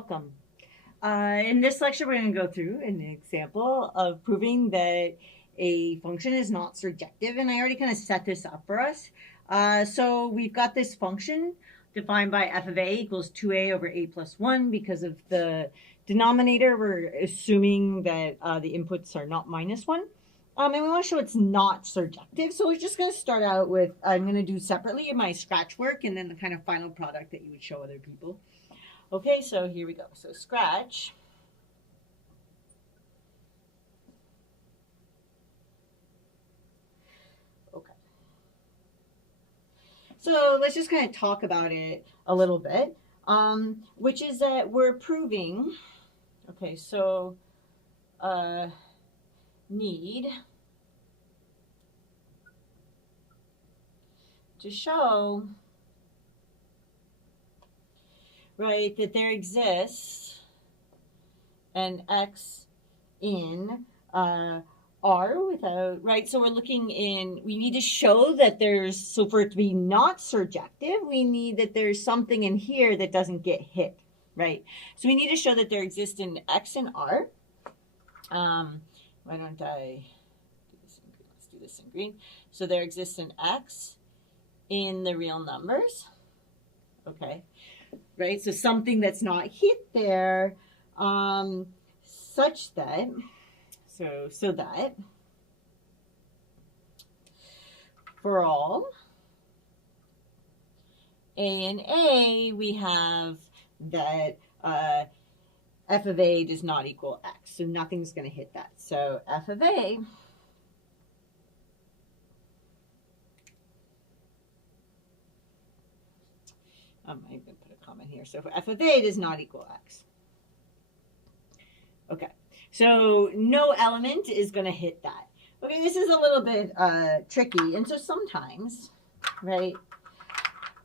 welcome. In this lecture, we're going to go through an example of proving that a function is not surjective, and I already kind of set this up for us. So we've got this function defined by f of a equals 2a over a plus 1. Because of the denominator, we're assuming that the inputs are not minus 1. And we want to show it's not surjective. So we're just going to start out with, I'm going to do separately my scratch work and then the kind of final product that you would show other people. Okay, so here we go. So scratch. Okay. So let's just kind of talk about it a little bit, which is that we're proving, okay, so need to show, right, that there exists an x in R without, right? So we're looking in, we need to show that there's, so for it to be not surjective, we need that there's something in here that doesn't get hit, right? So we need to show that there exists an x in R. Why don't I do this in green? Let's do this in green. So there exists an x in the real numbers, okay? Right, so something that's not hit there, such that, so that for all a and a, we have that f of a does not equal x, so nothing's going to hit that. So f of a I'm going to put a comment here. So f of a does not equal x. Okay, so no element is going to hit that. Okay, this is a little bit tricky. And so sometimes, right,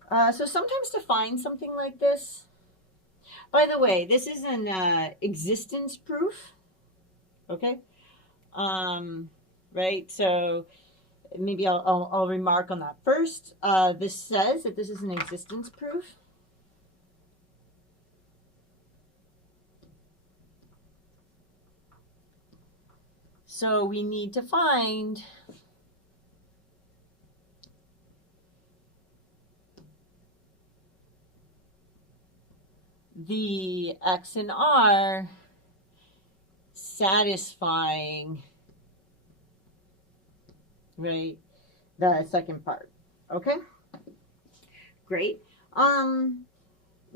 so sometimes to find something like this, by the way, this is an existence proof, okay? Right, so maybe I'll remark on that first. This says that this is an existence proof. So we need to find the x and r satisfying, right, the second part. Okay, great.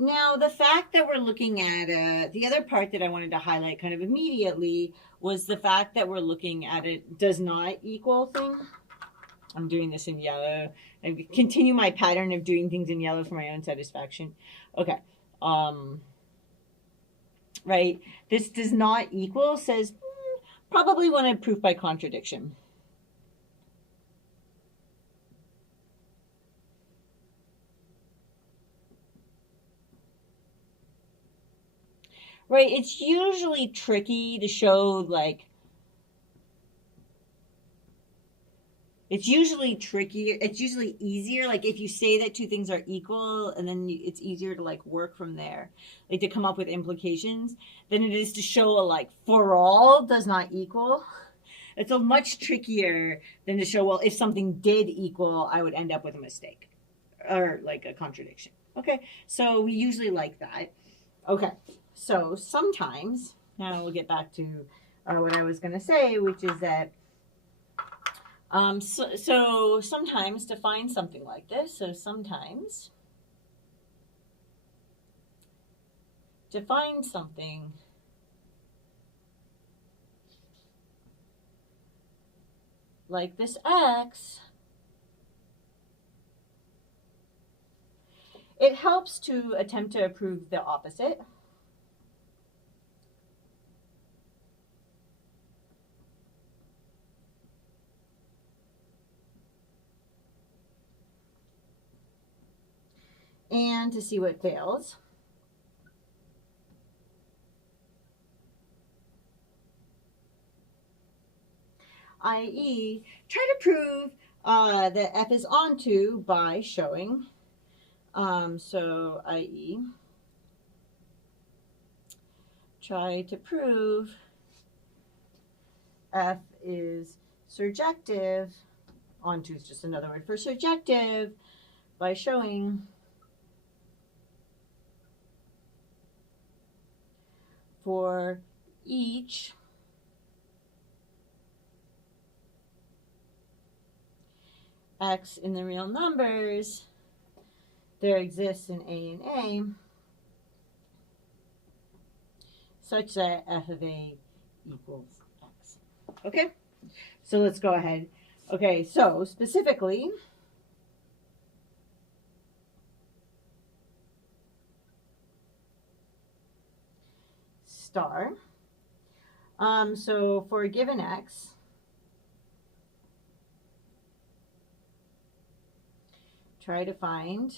Now the fact that we're looking at the other part that I wanted to highlight kind of immediately was the fact that we're looking at it does not equal thing. I'm doing this in yellow. I continue my pattern of doing things in yellow for my own satisfaction. Okay. Right, this does not equal says probably want to prove by contradiction. Right, it's usually tricky to show, like, it's usually trickier, it's usually easier, like if you say that two things are equal and then it's easier to like work from there, like to come up with implications, than it is to show a like for all does not equal. It's a much trickier than to show, well, if something did equal, I would end up with a mistake or like a contradiction. Okay, so we usually like that. Okay, so sometimes, now we'll get back to what I was going to say, which is that so sometimes to find something like this, so sometimes to find something like this x, it helps to attempt to prove the opposite. And to see what fails. I.e., try to prove that f is onto by showing, so i.e., try to prove F is surjective, onto is just another word for surjective, by showing for each x in the real numbers, there exists an A in A such that f of A equals x. Okay, so let's go ahead. Okay, so specifically, star. So for a given x, try to find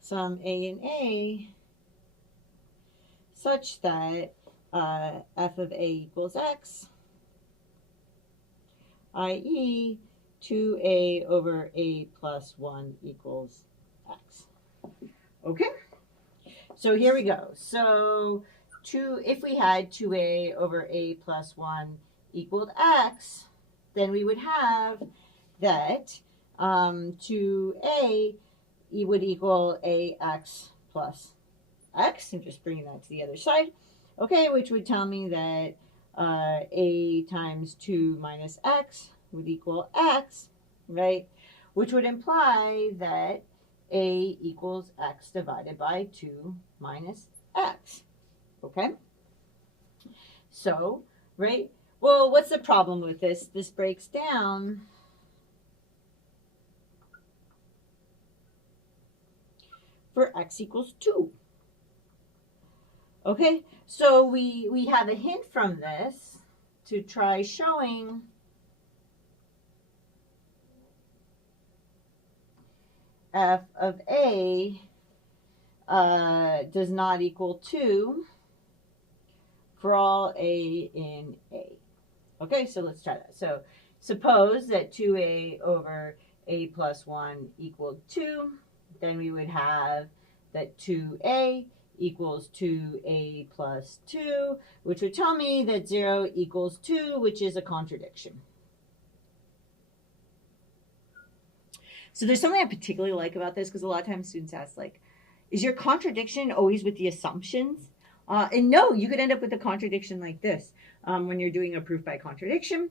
some A in A such that f of A equals x, i.e. 2A over A plus 1 equals x. Okay? So here we go. So if we had 2A over A plus 1 equaled x, then we would have that 2A would equal AX plus x. I'm just bringing that to the other side. Okay, which would tell me that A times 2 minus x would equal x, right? Which would imply that A equals x divided by 2 minus x. Okay? So, right? Well, what's the problem with this? This breaks down for x equals 2. Okay? So we have a hint from this to try showing f of A does not equal 2 for all A in A. Okay, so let's try that. So suppose that 2A over A plus 1 equaled 2. Then we would have that 2A equals 2A plus 2, which would tell me that 0 equals 2, which is a contradiction. So there's something I particularly like about this, because a lot of times students ask, like, is your contradiction always with the assumptions? And no, you could end up with a contradiction like this when you're doing a proof by contradiction.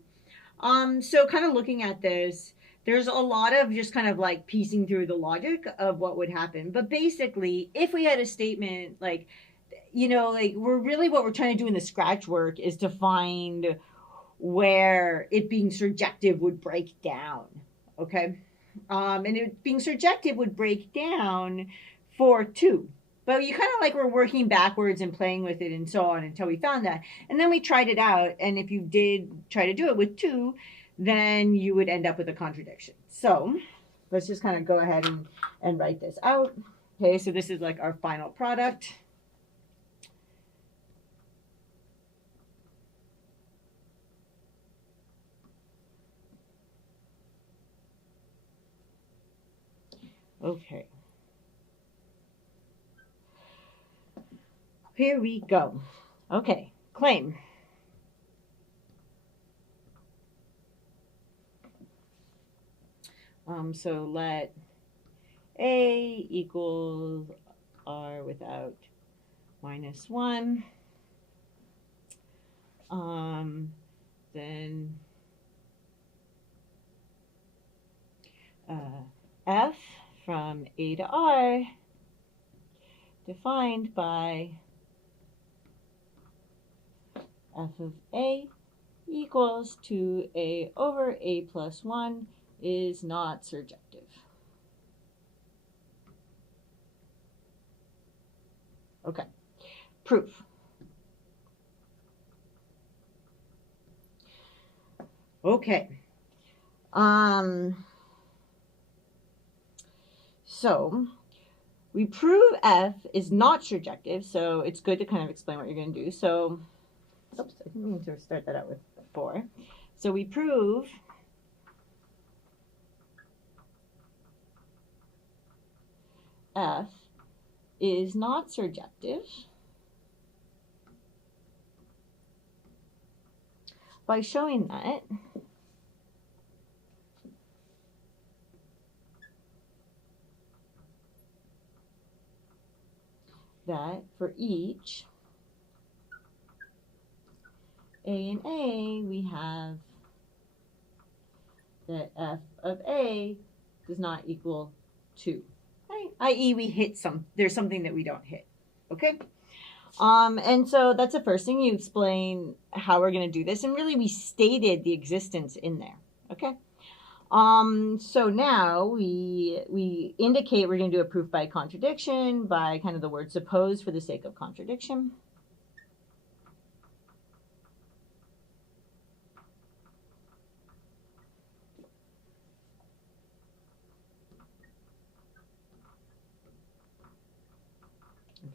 So kind of looking at this, there's a lot of just kind of like piecing through the logic of what would happen. But basically, if we had a statement like, you know, like what we're trying to do in the scratch work is to find where it being surjective would break down. Okay. And it being surjective would break down for 2. But you kind of like were working backwards and playing with it and so on until we found that. And then we tried it out. And if you did try to do it with 2, then you would end up with a contradiction. So let's just kind of go ahead and write this out. Okay, so this is like our final product. Okay. Here we go. Okay, claim. So let A equals R without minus 1. Then F from A to R defined by f of A equals 2A over A plus 1 is not surjective. Okay, proof. Okay. So we prove F is not surjective, so it's good to kind of explain what you're going to do. So, oops, I didn't mean to start that out with 4. So we prove F is not surjective by showing that for each A and A, we have that f of A does not equal 2. Right? I.e. we hit there's something that we don't hit. Okay? And so that's the first thing. You explain how we're going to do this. And really we stated the existence in there. Okay? So now we indicate we're going to do a proof by contradiction by kind of the word suppose for the sake of contradiction.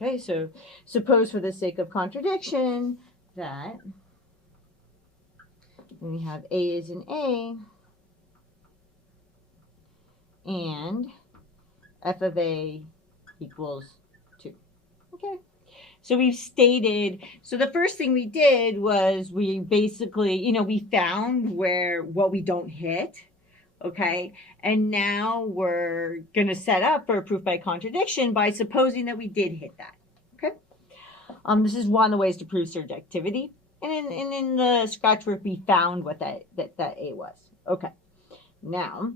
Okay, so suppose for the sake of contradiction that we have A is an A and f of A equals 2. Okay, so we've stated, so the first thing we did was we basically, we found what we don't hit. Okay, and now we're going to set up for a proof by contradiction by supposing that we did hit that. Okay, this is one of the ways to prove surjectivity, and in the scratch work we found what that A was. Okay, now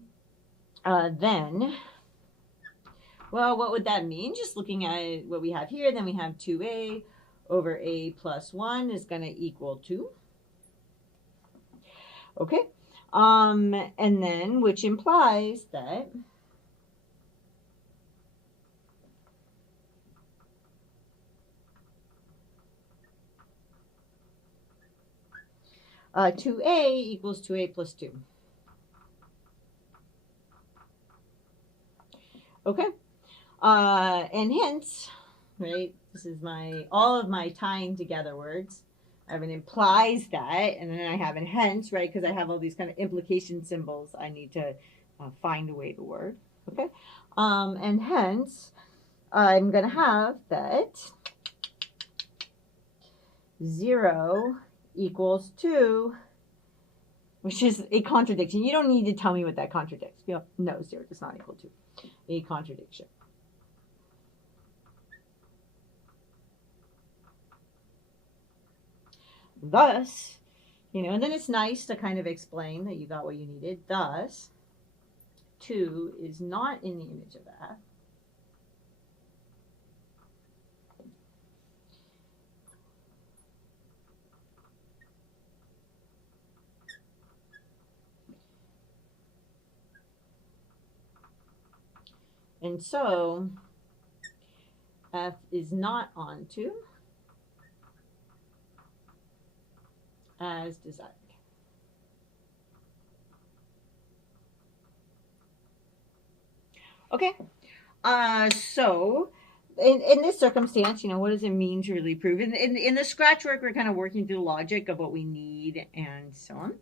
then, well, what would that mean? Just looking at what we have here, then we have 2A over A plus 1 is going to equal 2. Okay. And then, which implies that two A equals 2A plus 2. Okay. And hence, right, this is all of my tying together words. I have an implies that, and then I have an hence, right, because I have all these kind of implication symbols. I need to find a way to word, okay? And hence, I'm going to have that 0 equals 2, which is a contradiction. You don't need to tell me what that contradicts. No, 0 does not equal 2. A contradiction. Thus, and then it's nice to kind of explain that you got what you needed. Thus, 2 is not in the image of F. And so, F is not on 2 as desired. Okay, so in this circumstance, what does it mean to really prove? In the scratch work, we're kind of working through the logic of what we need and so on.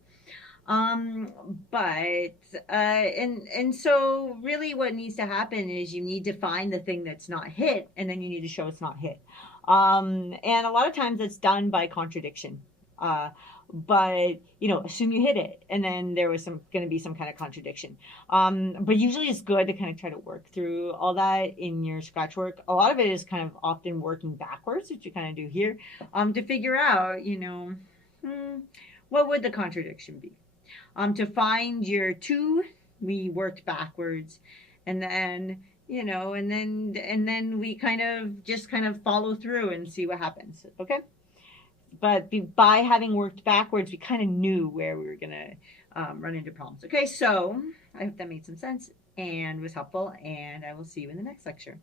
And so really what needs to happen is you need to find the thing that's not hit, and then you need to show it's not hit. And a lot of times it's done by contradiction. But assume you hit it, and then there was going to be some kind of contradiction. But usually it's good to kind of try to work through all that in your scratch work. A lot of it is kind of often working backwards, which you kind of do here, to figure out, what would the contradiction be? To find your 2, we worked backwards, and then and then we kind of follow through and see what happens. Okay. But by having worked backwards, we kind of knew where we were going to run into problems. Okay, so I hope that made some sense and was helpful, and I will see you in the next lecture.